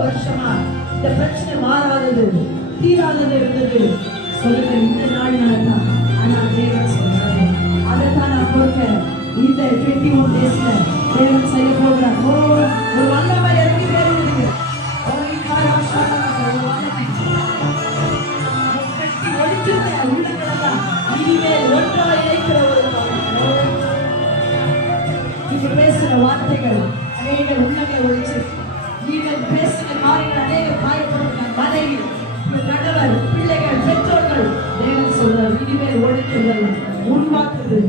வருஷமா இந்த பிரச்சனை மாறாதது, தீராதது இருந்தது. சொல்லுங்க, இந்த நாள் நடந்தான். ஆனா தேவன் சொல்றாரு, அதைத்தான் நான் கொடுக்க இந்த 21 daysல தேவன் செய்ய போகிறார். ஒரு வல்லமை இறங்கி வருகிறது. ஒழிச்சிருந்த உள்ளங்களெல்லாம் இனிமேல் ஒன்றாய் இணைக்கிற ஒரு நீங்க பேசுற வார்த்தைகள் அநேக உள்ளங்களை ஒழிச்சு, நீங்கள் பேசுற காரியங்கள் அநேக காயப்படுகிற மனைவி, கணவர், பிள்ளைகள், பெற்றோர்கள் தேவன் சொல்றார் இனிமேல் ஒழிக்கிறது உருவாக்குது.